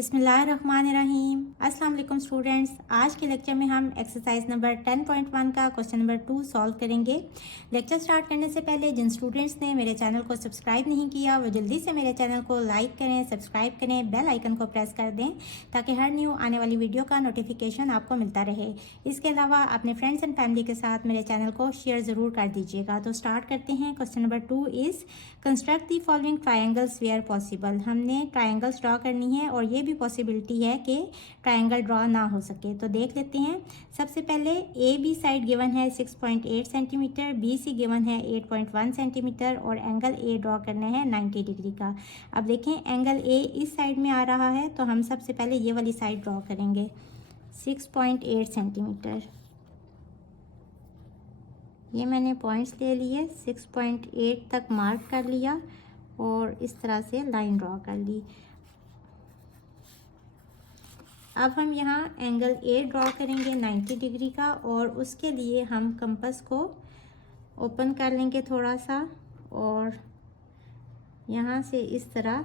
बिस्मिल्लाहिर्रहमानिर्रहीम। अस्सलाम वालेकुम स्टूडेंट्स। आज के लेक्चर में हम एक्सरसाइज नंबर 10.1 का क्वेश्चन नंबर 2 सॉल्व करेंगे। लेक्चर स्टार्ट करने से पहले जिन स्टूडेंट्स ने मेरे चैनल को सब्सक्राइब नहीं किया वो जल्दी से मेरे चैनल को लाइक करें, सब्सक्राइब करें, बेल आइकन को प्रेस कर दें ताकि हर न्यू आने वाली वीडियो का नोटिफिकेशन आपको मिलता रहे। इसके अलावा अपने फ्रेंड्स एंड फैमिली के साथ मेरे चैनल को शेयर ज़रूर कर दीजिएगा। तो स्टार्ट करते हैं। Question number 2 is construct the following triangles where possible. हमने ट्राइंगल्स ड्रॉ करनी है और ये भी पॉसिबिलिटी है कि ट्राइंगल ड्रॉ ना हो सके। तो देख लेते हैं। सबसे पहले ए बी साइड गिवन है 6.8 सेंटीमीटर, बी सी गिवन है 8.1 सेंटीमीटर और एंगल ए ड्रॉ करने हैं 90 डिग्री का। अब देखें एंगल ए इस साइड में आ रहा है तो हम सबसे पहले ये वाली साइड ड्रॉ करेंगे 6.8 सेंटीमीटर। ये मैंने पॉइंट्स ले लिए, 6.8 तक मार्क कर लिया और इस तरह से लाइन ड्रॉ कर ली। अब हम यहाँ एंगल ए ड्रॉ करेंगे 90 डिग्री का और उसके लिए हम कंपास को ओपन कर लेंगे थोड़ा सा और यहाँ से इस तरह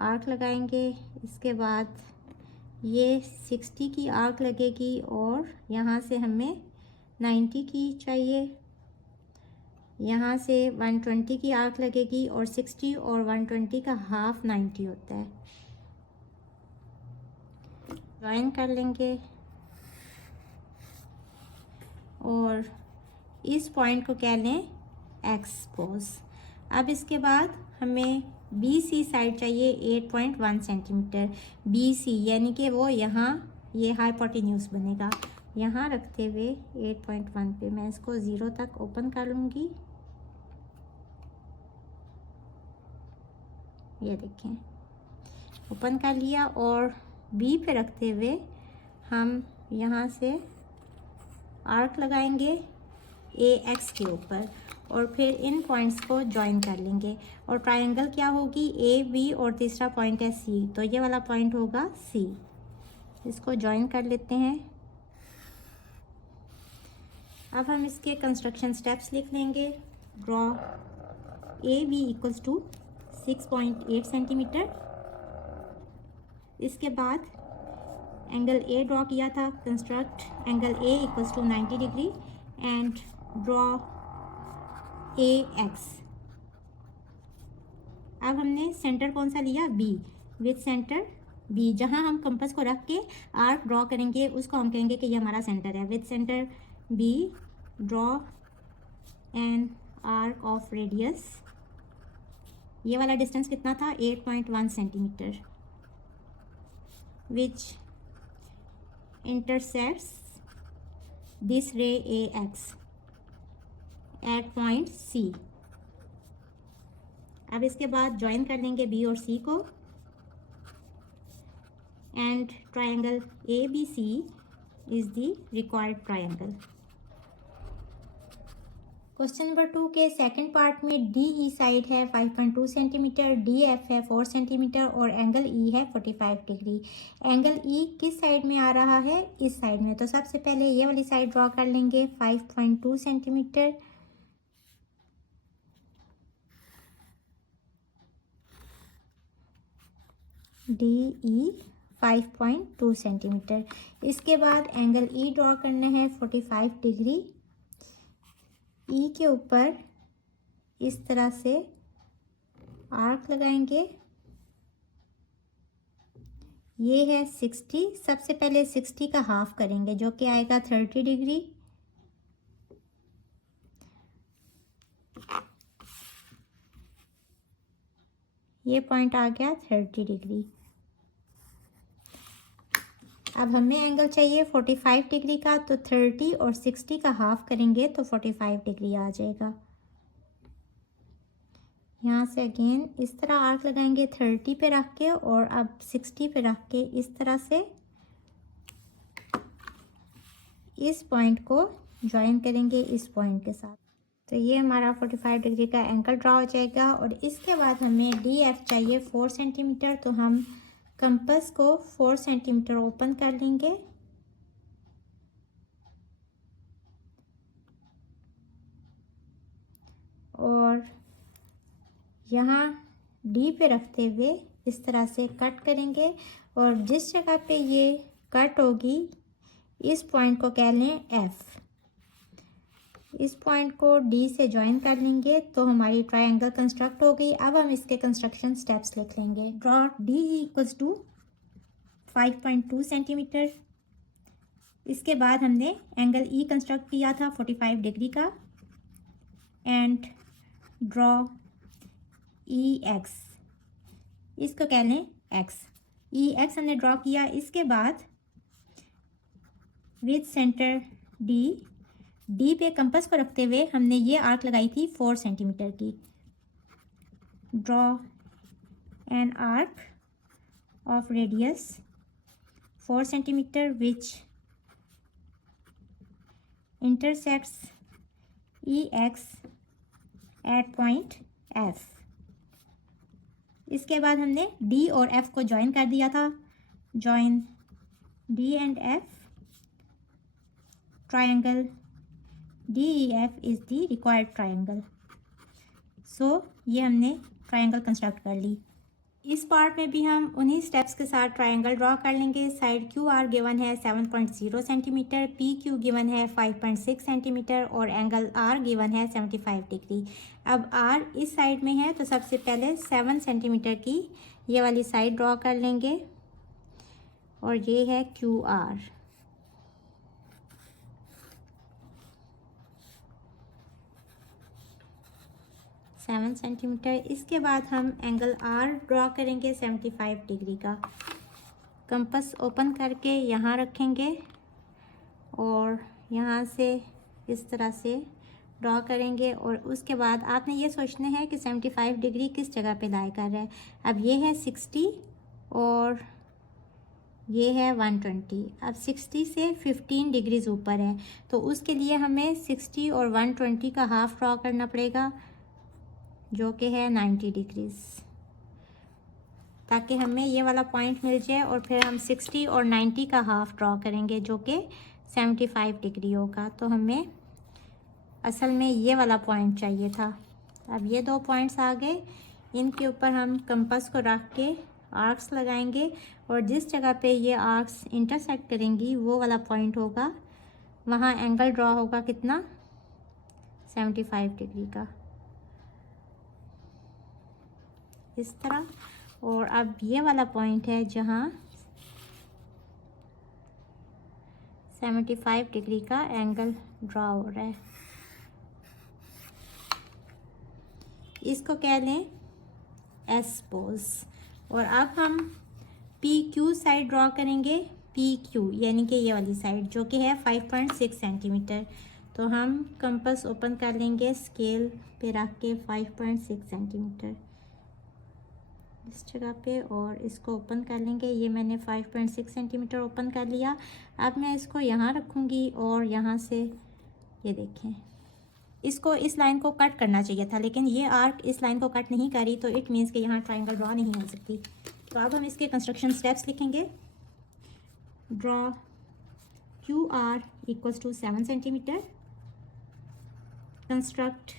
आर्क लगाएंगे। इसके बाद ये 60 की आर्क लगेगी और यहाँ से हमें 90 की चाहिए। यहाँ से 120 की आर्क लगेगी और 60 और 120 का हाफ 90 होता है। ज्वाइन कर लेंगे और इस पॉइंट को कह लें एक्स पोज। अब इसके बाद हमें बी सी साइड चाहिए 8.1 सेंटीमीटर। बी सी यानी कि वो यहाँ ये हाइपोटेन्यूज बनेगा। यहाँ रखते हुए 8.1 पे मैं इसको 0 तक ओपन कर लूँगी। ये देखें ओपन कर लिया और बी पे रखते हुए हम यहाँ से आर्क लगाएंगे ए एक्स के ऊपर और फिर इन पॉइंट्स को ज्वाइन कर लेंगे और ट्रायंगल क्या होगी ए बी और तीसरा पॉइंट है सी, तो ये वाला पॉइंट होगा सी। इसको ज्वाइन कर लेते हैं। अब हम इसके कंस्ट्रक्शन स्टेप्स लिख लेंगे। Draw A B equals to 6.8 centimetre. इसके बाद एंगल ए ड्रॉ किया था। Construct angle A equals to 90 degree and draw A X. अब हमने सेंटर कौन सा लिया बी, विथ सेंटर बी। जहां हम कंपास को रख के आर्क ड्रॉ करेंगे उसको हम कहेंगे कि ये हमारा सेंटर है। With centre B draw an arc of radius. ये वाला डिस्टेंस कितना था 8.1 centimetre which intersects this ray AX at point C। अब इसके बाद ज्वाइन कर लेंगे B और C को and triangle ABC is the required triangle। Question number 2 के सेकंड पार्ट में डी ई साइड है 5.2 सेंटीमीटर, डी एफ है 4 सेंटीमीटर और एंगल ई है 45 डिग्री। एंगल ई किस साइड में आ रहा है, इस साइड में। तो सबसे पहले ये वाली साइड ड्रॉ कर लेंगे 5.2 सेंटीमीटर। D E 5.2 centimetre. इसके बाद एंगल ई ड्रॉ करना है 45 डिग्री। ई के ऊपर इस तरह से आर्क लगाएंगे। ये है 60। सबसे पहले 60 का हाफ करेंगे जो कि आएगा 30 डिग्री। ये पॉइंट आ गया 30 डिग्री। अब हमें एंगल चाहिए 45 डिग्री का, तो 30 और 60 का हाफ करेंगे तो 45 डिग्री आ जाएगा। यहाँ से अगेन इस तरह आर्क लगाएंगे 30 पे रख के और अब 60 पे रख के इस तरह से इस पॉइंट को ज्वाइन करेंगे इस पॉइंट के साथ। तो ये हमारा 45 डिग्री का एंगल ड्रॉ हो जाएगा। और इसके बाद हमें डी एफ चाहिए 4 सेंटीमीटर, तो हम कंपास को 4 सेंटीमीटर ओपन कर लेंगे और यहाँ डी पे रखते हुए इस तरह से कट करेंगे और जिस जगह पे ये कट होगी इस पॉइंट को कह लें एफ। इस पॉइंट को डी से ज्वाइन कर लेंगे तो हमारी ट्रायंगल कंस्ट्रक्ट हो गई। अब हम इसके कंस्ट्रक्शन स्टेप्स लिख लेंगे। Draw D equals to 5.2 centimetre. इसके बाद हमने एंगल ई कंस्ट्रक्ट किया था 45 डिग्री का एंड ड्रॉ ई एक्स, इसको कह लें एक्स। ई एक्स हमने ड्रॉ किया। इसके बाद विद सेंटर डी पे कंपास को रखते हुए हमने ये आर्क लगाई थी 4 सेंटीमीटर की। Draw an arc of radius 4 centimetre which intersects E X at point F. इसके बाद हमने डी और एफ को ज्वाइन कर दिया था। Join D and F, triangle DEF is the required triangle. So ये हमने ट्रायंगल कंस्ट्रक्ट कर ली। इस पार्ट में भी हम उन्हीं स्टेप्स के साथ ट्रायंगल ड्रॉ कर लेंगे। साइड QR गिवन है 7.0 सेंटीमीटर, PQ गिवन है 5.6 सेंटीमीटर और एंगल R गिवन है 75 डिग्री। अब R इस साइड में है तो सबसे पहले 7 सेंटीमीटर की ये वाली साइड ड्रॉ कर लेंगे और ये है QR। Seven centimetre. इसके बाद हम एंगल R ड्रॉ करेंगे 75 डिग्री का। कंपास ओपन करके यहाँ रखेंगे और यहाँ से इस तरह से ड्रॉ करेंगे और उसके बाद आपने ये सोचना है कि 75 डिग्री किस जगह पे लाई कर रहा है। अब ये है 60 और ये है 120। अब 60 से 15 डिग्रीज ऊपर है तो उसके लिए हमें 60 और 120 का हाफ ड्रॉ करना पड़ेगा जो कि है 90 डिग्रीज, ताकि हमें ये वाला पॉइंट मिल जाए और फिर हम 60 और 90 का हाफ ड्रॉ करेंगे जो कि 75 डिग्री होगा। तो हमें असल में ये वाला पॉइंट चाहिए था। अब ये दो पॉइंट्स आ गए, इनके ऊपर हम कंपास को रख के आर्क्स लगाएंगे और जिस जगह पे ये आर्क्स इंटरसेक्ट करेंगी वो वाला पॉइंट होगा, वहाँ एंगल ड्रॉ होगा कितना, 75 डिग्री का, इस तरह। और अब ये वाला पॉइंट है जहाँ 75 डिग्री का एंगल ड्रॉ हो रहा है, इसको कह लें एस पोज। और अब हम PQ साइड ड्रॉ करेंगे, PQ यानी कि ये वाली साइड जो कि है 5.6 सेंटीमीटर। तो हम कंपास ओपन कर लेंगे स्केल पे रख के 5.6 सेंटीमीटर इस जगह पे और इसको ओपन कर लेंगे। ये मैंने 5.6 सेंटीमीटर ओपन कर लिया। अब मैं इसको यहाँ रखूँगी और यहाँ से ये देखें, इसको इस लाइन को कट करना चाहिए था लेकिन ये आर्क इस लाइन को कट नहीं करी तो इट मीन्स कि यहाँ ट्रायंगल ड्रॉ नहीं हो सकती। तो अब हम इसके कंस्ट्रक्शन स्टेप्स लिखेंगे। Draw QR equals to 7 centimetre, construct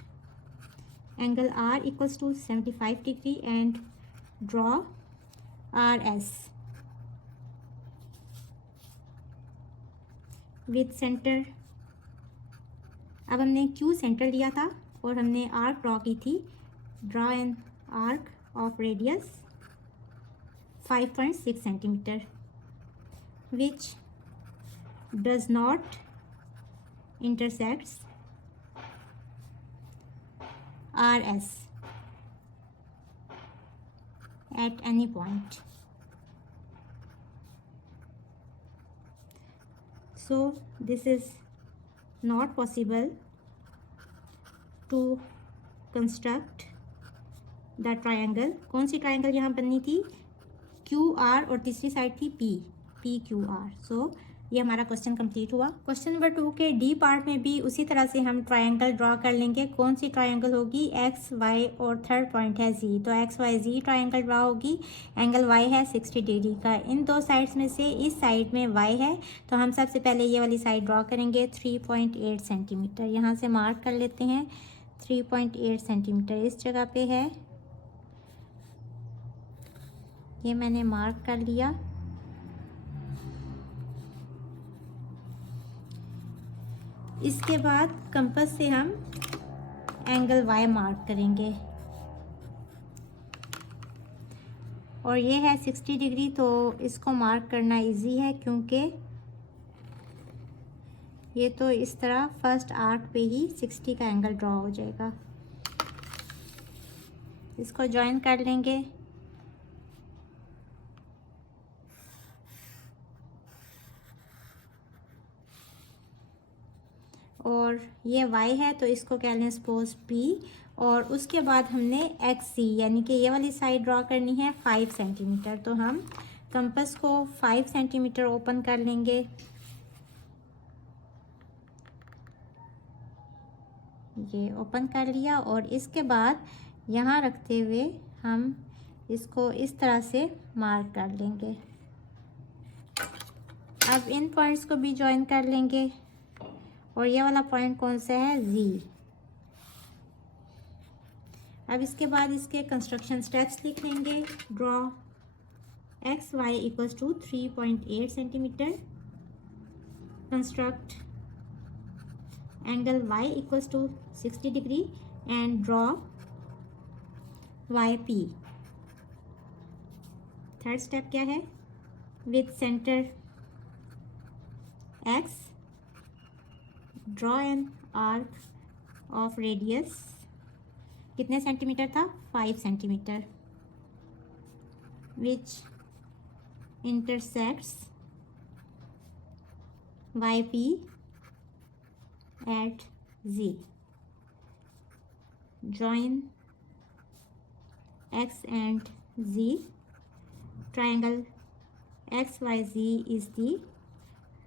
angle R equals to 75 degree and draw RS with centre. अब हमने Q सेंटर लिया था और हमने आर्क ड्रॉ की थी। Draw an arc of radius 5.6 centimetre which does not intersects RS at any point. So this is not possible to construct the triangle। कौन सी triangle यहाँ बननी थी, QR और तीसरी साइड थी PQR। सो ये हमारा क्वेश्चन कंप्लीट हुआ। क्वेश्चन नंबर 2 के डी पार्ट में भी उसी तरह से हम ट्रायंगल ड्रॉ कर लेंगे। कौन सी ट्रायंगल होगी, एक्स वाई और थर्ड पॉइंट है जी, तो एक्स वाई जी ट्रायंगल ड्रॉ होगी। एंगल वाई है 60 डिग्री का। इन दो साइड्स में से इस साइड में वाई है तो हम सबसे पहले ये वाली साइड ड्रॉ करेंगे 3.8 सेंटीमीटर। यहाँ से मार्क कर लेते हैं 3.8 सेंटीमीटर इस जगह पे है ये मैंने मार्क कर लिया। इसके बाद कंपास से हम एंगल वाई मार्क करेंगे और ये है 60 डिग्री, तो इसको मार्क करना इजी है क्योंकि ये तो इस तरह फर्स्ट आर्क पे ही 60 का एंगल ड्रॉ हो जाएगा। इसको ज्वाइन कर लेंगे और ये y है तो इसको कह लें सपोज p, और उसके बाद हमने एक्स सी यानी कि ये वाली साइड ड्रॉ करनी है 5 सेंटीमीटर। तो हम कंपास को 5 सेंटीमीटर ओपन कर लेंगे। ये ओपन कर लिया और इसके बाद यहाँ रखते हुए हम इसको इस तरह से मार्क कर लेंगे। अब इन पॉइंट्स को भी ज्वाइन कर लेंगे और ये वाला पॉइंट कौन सा है, Z। अब इसके बाद इसके कंस्ट्रक्शन स्टेप्स लिख लेंगे। Draw X Y equals to 3.8 centimetre, construct angle y equals to 60 degree and draw Y P. Third step क्या है, with centre x draw an arc of radius, कितने सेंटीमीटर था, 5 centimetre, which intersects Y P at Z। join x and Z, triangle XYZ is the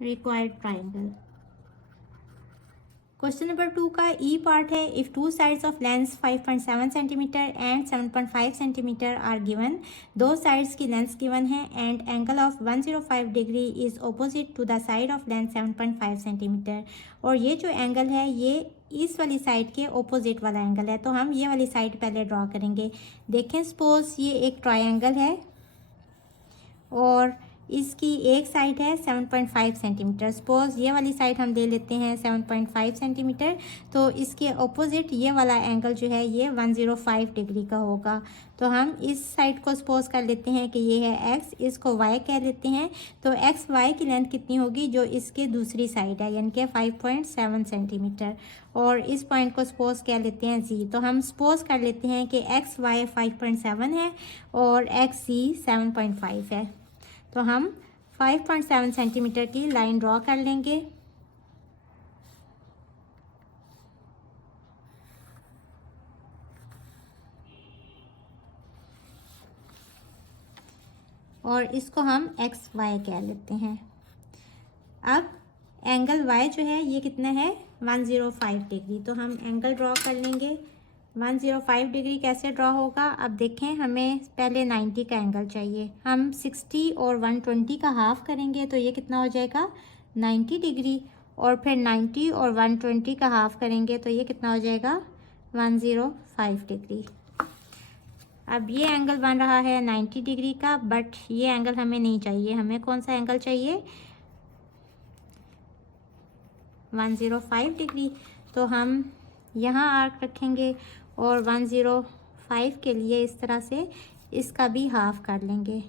required triangle। Question number 2 का E part है। If two sides of length 5.7 centimetre and 7.5 centimetre are given, दो sides की length given है and angle of 105 degree is opposite to the side of length 7.5 centimetre. और ये जो angle है ये इस वाली साइड के ऑपोजिट वाला एंगल है। तो हम ये वाली साइड पहले ड्रॉ करेंगे। देखें सपोज ये एक ट्रायंगल है और इसकी एक साइड है 7.5 सेंटीमीटर। सपोज ये वाली साइड हम ले लेते हैं 7.5 सेंटीमीटर, तो इसके ऑपोजिट ये वाला एंगल जो है ये 105 डिग्री का होगा। तो हम इस साइड को सपोज कर लेते हैं कि ये है x, इसको y कह लेते हैं। तो एक्स वाई की लेंथ कितनी होगी जो इसके दूसरी साइड है, यानी कि 5.7 सेंटीमीटर। और इस पॉइंट को सपोज कह लेते हैं z। तो हम सपोज कर लेते हैं कि एक्स वाई 5.7 है और एक्स सी 7.5 है। तो हम 5.7 सेंटीमीटर की लाइन ड्रॉ कर लेंगे। और इसको हम एक्स वाई कह लेते हैं। अब एंगल वाई जो है ये कितना है, 105 डिग्री। तो हम एंगल ड्रॉ कर लेंगे। 105 डिग्री कैसे ड्रॉ होगा, अब देखें हमें पहले 90 का एंगल चाहिए। हम 60 और 120 का हाफ करेंगे तो ये कितना हो जाएगा, 90 डिग्री। और फिर 90 और 120 का हाफ करेंगे तो ये कितना हो जाएगा, 105 डिग्री। अब ये एंगल बन रहा है 90 डिग्री का, बट ये एंगल हमें नहीं चाहिए। हमें कौन सा एंगल चाहिए, 105 डिग्री। तो हम यहाँ आर्क रखेंगे और 105 के लिए इस तरह से इसका भी हाफ कर लेंगे।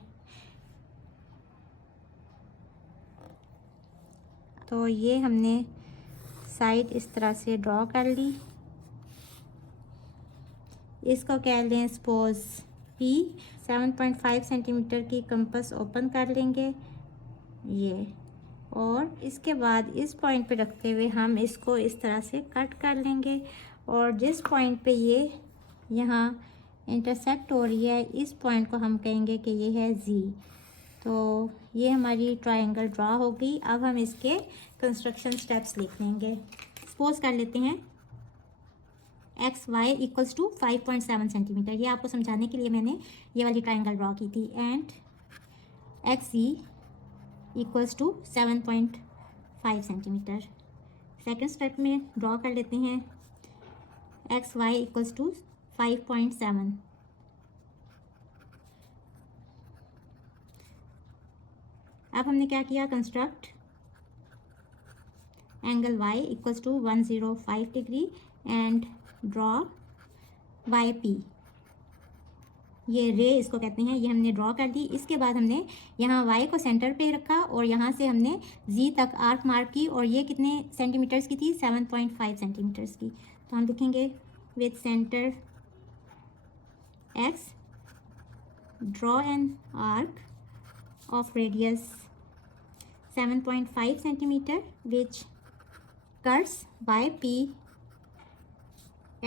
तो ये हमने साइड इस तरह से ड्रॉ कर ली। इसको कह लें सपोज P। 7.5 सेंटीमीटर की कंपास ओपन कर लेंगे ये, और इसके बाद इस पॉइंट पे रखते हुए हम इसको इस तरह से कट कर लेंगे। और जिस पॉइंट पे ये यहाँ इंटरसेक्ट हो रही है इस पॉइंट को हम कहेंगे कि ये है Z। तो ये हमारी ट्रायंगल ड्रॉ हो गई। अब हम इसके कंस्ट्रक्शन स्टेप्स लिख लेंगे। सपोज कर लेते हैं X Y equals to 5.7 centimetre. ये आपको समझाने के लिए मैंने ये वाली ट्रायंगल ड्रॉ की थी। And X Z equals to 7.5 centimetre. Second step में ड्रॉ कर लेते हैं एक्स वाई इक्वल्स टू 5.7। अब हमने क्या किया, construct angle y equals to 105 degree and draw Y P, ये रे इसको कहते हैं, ये हमने ड्रॉ कर दी। इसके बाद हमने यहाँ y को सेंटर पे रखा और यहाँ से हमने z तक आर्क मार्क की, और ये कितने सेंटीमीटर्स की थी, 7.5 सेंटीमीटर्स की। तो हम लिखेंगे with centre x draw an arc of radius 7.5 centimetre which cuts by P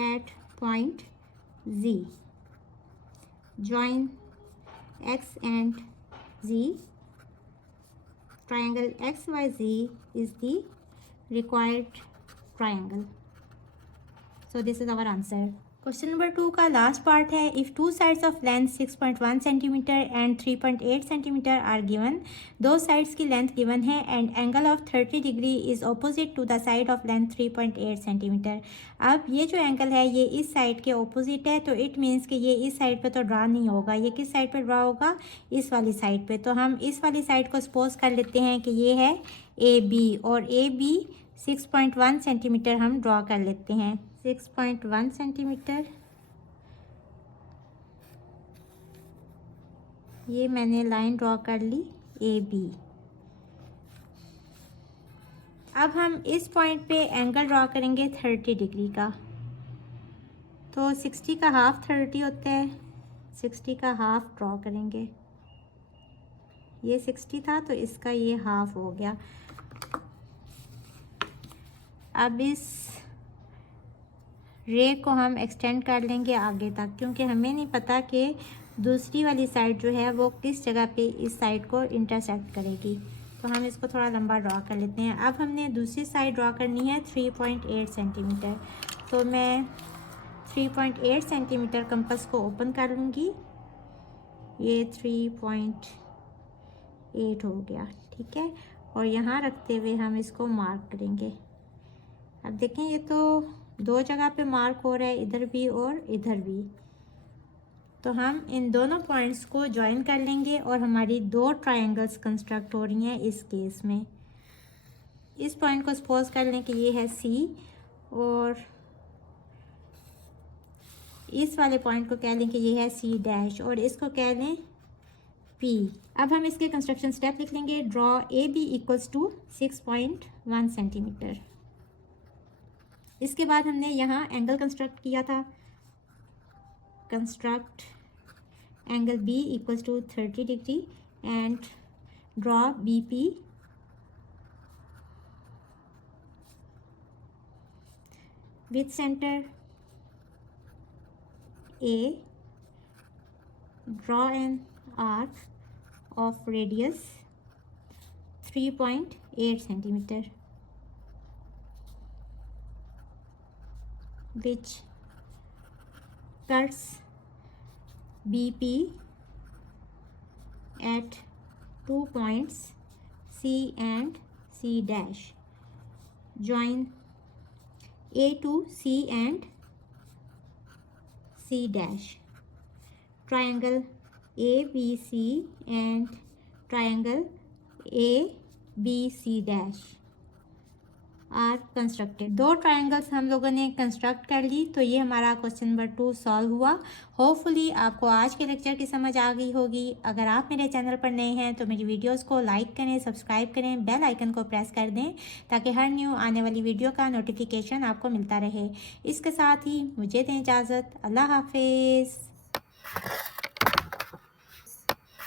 at point Z. Join X and Z. Triangle XYZ is the required triangle. So this is our answer. Question number 2 का last part है। If two sides of length 6.1 centimetre and 3.8 centimetre are given, दो sides की length given है and angle of 30 degree is opposite to the side of length 3.8 centimetre. अब ये जो angle है ये इस साइड के ऑपोजिट है, तो इट मीन्स कि ये इस साइड पे तो ड्रा नहीं होगा। ये किस साइड पे ड्रा होगा, इस वाली साइड पे। तो हम इस वाली साइड को सपोज कर लेते हैं कि ये है ए बी, और ए बी 6.1 सेंटीमीटर हम ड्रॉ कर लेते हैं। 6.1 सेंटीमीटर, ये मैंने लाइन ड्रॉ कर ली ए बी। अब हम इस पॉइंट पे एंगल ड्रॉ करेंगे 30 डिग्री का। तो 60 का हाफ 30 होता है, 60 का हाफ ड्रॉ करेंगे। ये 60 था तो इसका ये हाफ हो गया। अब इस रे को हम एक्सटेंड कर लेंगे आगे तक, क्योंकि हमें नहीं पता कि दूसरी वाली साइड जो है वो किस जगह पे इस साइड को इंटरसेक्ट करेगी। तो हम इसको थोड़ा लंबा ड्रॉ कर लेते हैं। अब हमने दूसरी साइड ड्रॉ करनी है 3.8 सेंटीमीटर। तो मैं 3.8 सेंटीमीटर कंपास को ओपन कर लूँगी। ये 3.8 हो गया, ठीक है। और यहाँ रखते हुए हम इसको मार्क करेंगे। अब देखें ये तो दो जगह पे मार्क हो रहा है, इधर भी और इधर भी। तो हम इन दोनों पॉइंट्स को ज्वाइन कर लेंगे और हमारी दो ट्रायंगल्स कंस्ट्रक्ट हो रही हैं इस केस में। इस पॉइंट को सपोज कर लें कि ये है सी, और इस वाले पॉइंट को कह लें कि ये है सी डैश, और इसको कह लें पी। अब हम इसके कंस्ट्रक्शन स्टेप लिख लेंगे। Draw A B equals to 6.1 centimetre. इसके बाद हमने यहाँ एंगल कंस्ट्रक्ट किया था। Construct angle B equals to 30 degree and draw B P with centre A, draw an arc of radius 3.8 centimetre which cuts BP at 2 points C and C dash. Join A to C and C dash. Triangle ABC and triangle ABC dash are constructed. दो triangles हम लोगों ने construct कर ली। तो ये हमारा question number 2 solve हुआ। होपफुली आपको आज के लेक्चर की समझ आ गई होगी। अगर आप मेरे चैनल पर नए हैं तो मेरी वीडियोस को लाइक करें, सब्सक्राइब करें, बेल आइकन को प्रेस कर दें ताकि हर न्यू आने वाली वीडियो का नोटिफिकेशन आपको मिलता रहे। इसके साथ ही मुझे दें इजाज़त। अल्लाह हाफिज़।